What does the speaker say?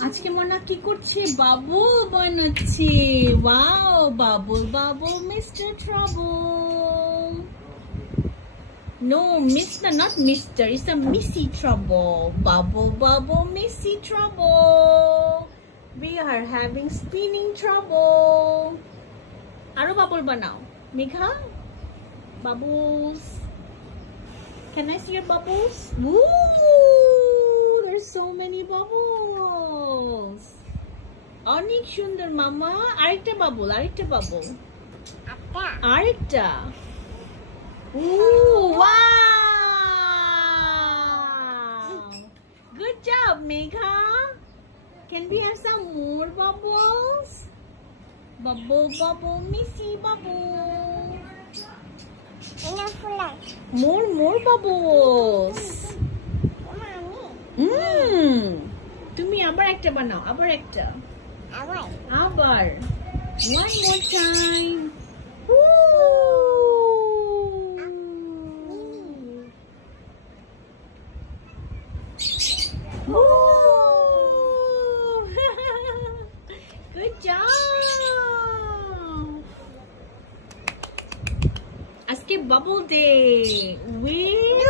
আজকে মনা কি করছে? বাবুল বানাচ্ছে। Wow, Babul Babul mister trouble. No, Mr. Not Mr. It's a Missy Trouble. Bubble, bubble, Missy Trouble. We are having spinning trouble. Aro bubble banao. Megha? Bubbles. Can I see your bubbles? Woo! There's so many bubbles. Onik Shundar Mama. Arekta bubble. Arekta. Ooh, wow! Good job, Megha. Can we have some more bubbles? Bubble, bubble, Missy bubble. More bubbles. তুমি আবার একটা বানাও, আবার একটা। আবার। One more time. Good job. Aske bubble day with